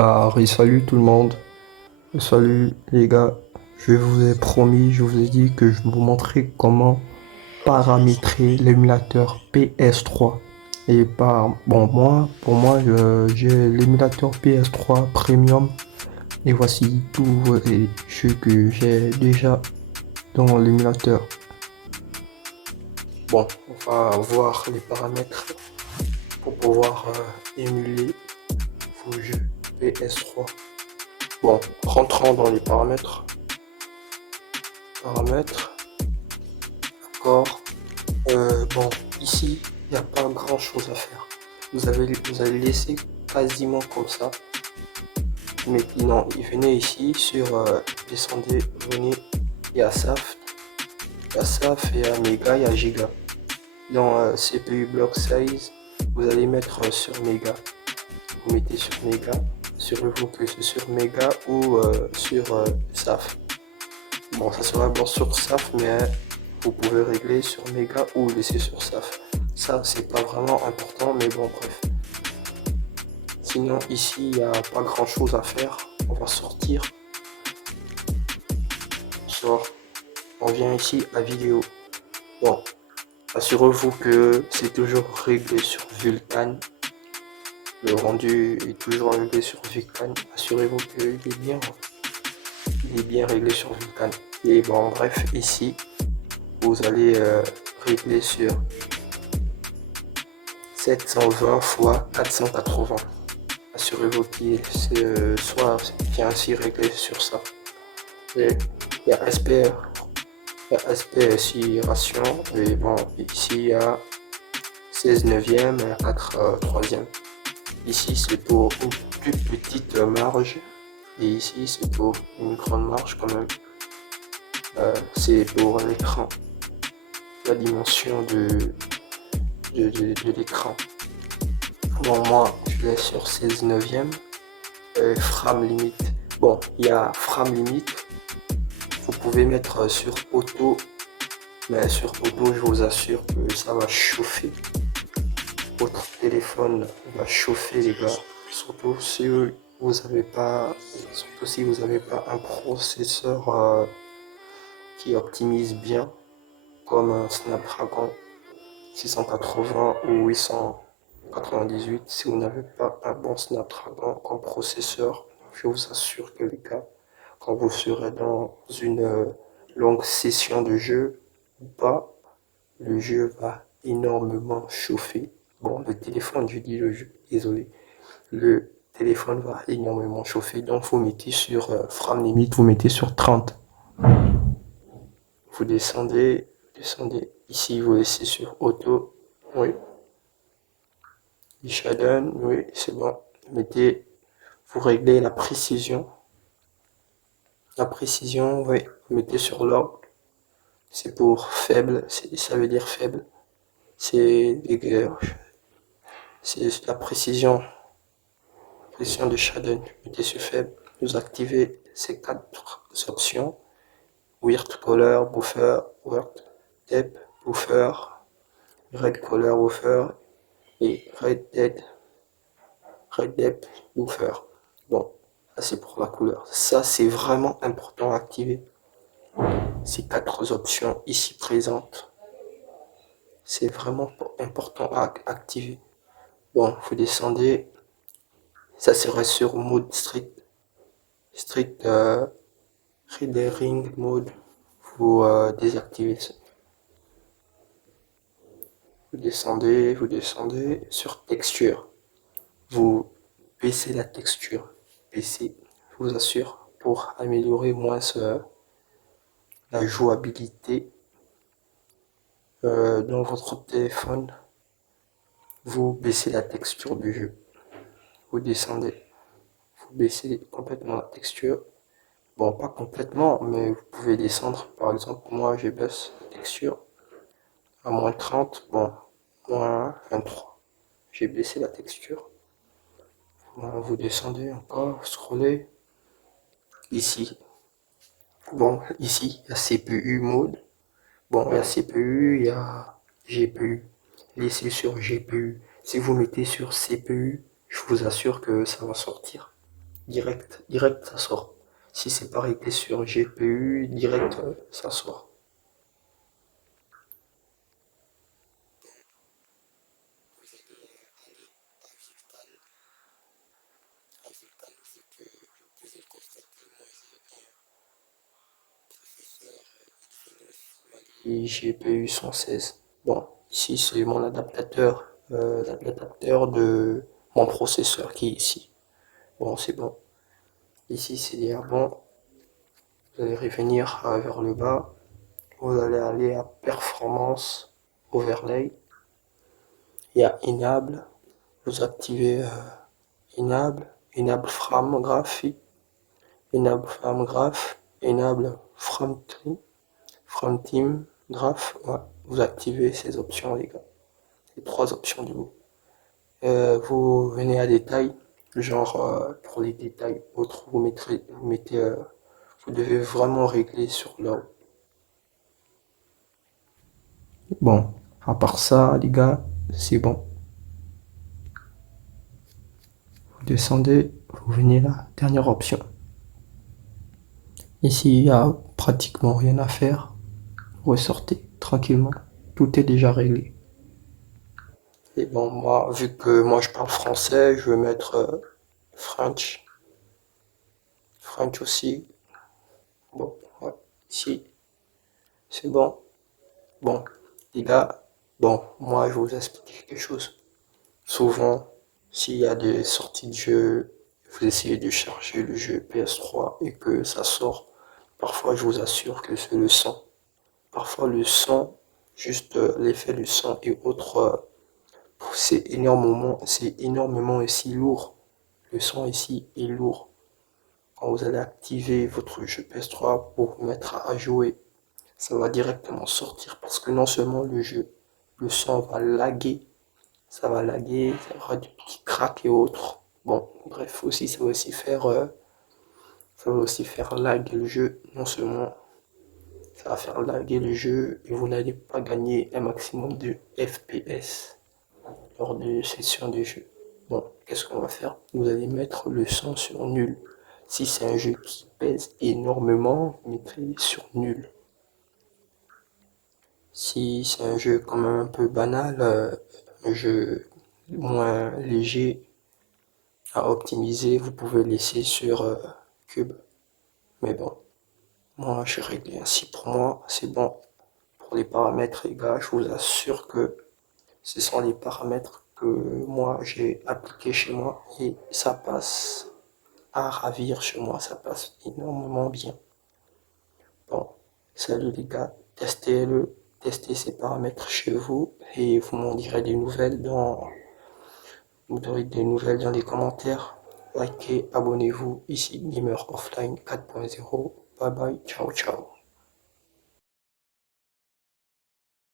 Salut tout le monde, salut les gars, je vous ai promis, je vous ai dit que je vais vous montrer comment paramétrer l'émulateur PS3. Et pour moi, j'ai l'émulateur PS3 Premium et voici tous les jeux que j'ai déjà dans l'émulateur. Bon, on va voir les paramètres pour pouvoir émuler vos jeux PS3. Bon, rentrons dans les paramètres. D'accord. Bon, ici, il n'y a pas grand chose à faire. Vous allez laisser quasiment comme ça. Mais non, venez ici sur descendez, venez, il y a SAF, il y a méga, il y a giga. Dans CPU block size, vous allez mettre sur méga. Vous mettez sur méga, assurez-vous que c'est sur méga ou sur SAF. Bon, ça sera bon sur SAF, mais vous pouvez régler sur méga ou laisser sur SAF. Ça, c'est pas vraiment important, mais bon, bref. Sinon, ici, il n'y a pas grand chose à faire. On va sortir. On sort. On vient ici à vidéo. Bon, assurez-vous que c'est toujours réglé sur Vulkan. Le rendu est toujours réglé sur Vulkan. Assurez-vous qu'il est bien réglé sur Vulkan. Et bon, bref, ici, vous allez régler sur 720 x 480. Assurez-vous qu'il soit bien ainsi réglé sur ça. Et il y a aspect ration. Et bon, ici il y a 16 neuvième et 4 troisième. Ici c'est pour une plus petite marge. Et ici c'est pour une grande marge quand même. C'est pour l'écran. La dimension de l'écran. Bon, moi je l'ai sur 16 neuvième. Frame limite. Bon, il y a frame limite. Vous pouvez mettre sur auto, mais sur auto, je vous assure que ça va chauffer. Votre téléphone va chauffer, les gars. Surtout si vous n'avez pas, un processeur qui optimise bien, comme un Snapdragon 680 ou 898. Si vous n'avez pas un bon Snapdragon comme processeur, je vous assure que les gars, quand vous serez dans une longue session de jeu ou pas, le jeu va énormément chauffer. Bon, le téléphone, je dis le jeu, désolé. Le téléphone va énormément chauffer. Donc, vous mettez sur frame limite, vous mettez sur 30. Vous descendez. Ici, vous laissez sur auto. Oui. Shadow, oui, c'est bon. Vous réglez la précision. La précision, oui, vous mettez sur l'ordre. C'est pour faible, ça veut dire faible. C'est la précision de Shadow. Vous mettez sur faible. Vous activez ces quatre options. Weird Color, Buffer, Weird Depth, Buffer, Red Color Buffer et Red Depth Buffer. Bon, ça c'est pour la couleur. Ça c'est vraiment important à activer. Ces quatre options ici présentes, c'est vraiment important à activer. Bon, vous descendez, ça serait sur mode strict rendering mode. Vous désactivez ça. Vous descendez sur texture. Vous baissez la texture. Baissez, je vous assure, pour améliorer moins la jouabilité dans votre téléphone. Vous baissez la texture du jeu. Vous descendez. Vous baissez complètement la texture. Bon, pas complètement, mais vous pouvez descendre. Par exemple, moi, je baisse la texture à moins 30. Bon, moins 23. J'ai baissé la texture. Vous descendez encore, scrollez. Ici. Bon, ici, il y a CPU mode. Bon, il y a CPU, il y a GPU. Laissez sur GPU. Si vous mettez sur CPU, je vous assure que ça va sortir. direct ça sort. Si c'est pas réglé sur GPU, direct ça sort. Et GPU 116. Bon, ici c'est mon adaptateur, l'adaptateur de mon processeur qui est ici. Bon, c'est bon. Ici c'est déjà bon. Vous allez revenir vers le bas. Vous allez aller à performance, overlay. Il y a enable. Vous activez enable, enable frame graphique, enable frame graph, enable frame team graph. Ouais. Vous activez ces options, les gars. Les trois options du coup. Vous venez à détail, genre pour les détails autres, vous devez vraiment régler sur là. Bon, à part ça, les gars, c'est bon. Vous descendez, vous venez là, dernière option. Ici, il n'y a pratiquement rien à faire. Ressortez tranquillement. Tout est déjà réglé. Et bon, moi, vu que moi je parle français, je vais mettre French. French aussi. Bon, ouais. Ici, c'est bon. Bon, les gars, bon, moi je vais vous expliquer quelque chose. Souvent, s'il y a des sorties de jeux, vous essayez de charger le jeu PS3 et que ça sort, parfois je vous assure que c'est le son. Parfois le son, juste l'effet du son et autres, c'est énormément aussi lourd. Le son ici est lourd. Quand vous allez activer votre jeu PS3 pour vous mettre à jouer, ça va directement sortir parce que non seulement le son va laguer, ça va laguer, ça aura du petit crack et autres. Bon, bref, aussi ça va aussi faire lag le jeu. Non seulement ça va faire laguer le jeu et vous n'allez pas gagner un maximum de FPS lors des sessions de jeu. Bon, qu'est-ce qu'on va faire? Vous allez mettre le son sur nul. Si c'est un jeu qui pèse énormément, mettez sur nul. Si c'est un jeu quand même un peu banal, un jeu moins léger à optimiser, vous pouvez laisser sur Cube. Mais bon, moi j'ai réglé ainsi pour moi, c'est bon. Pour les paramètres, les gars, je vous assure que ce sont les paramètres que moi j'ai appliqués chez moi et ça passe à ravir chez moi, ça passe énormément bien. Bon, salut les gars, testez-le, testez ces paramètres chez vous et vous m'en direz des nouvelles dans les commentaires. Likez, abonnez-vous, ici Gamer Offline 4.0. Bye bye, ciao ciao.